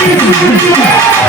Yeah.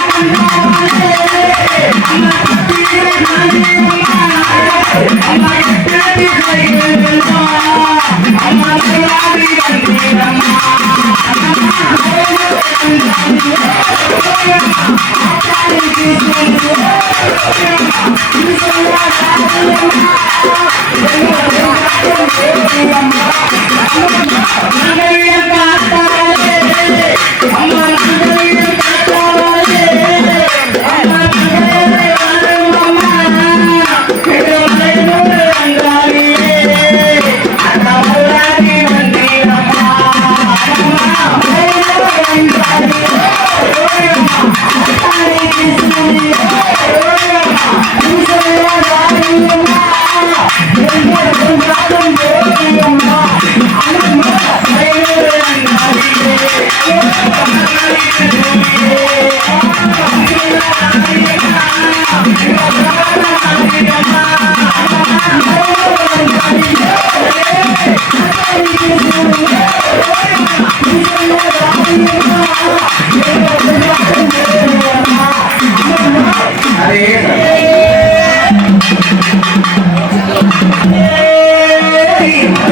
I'm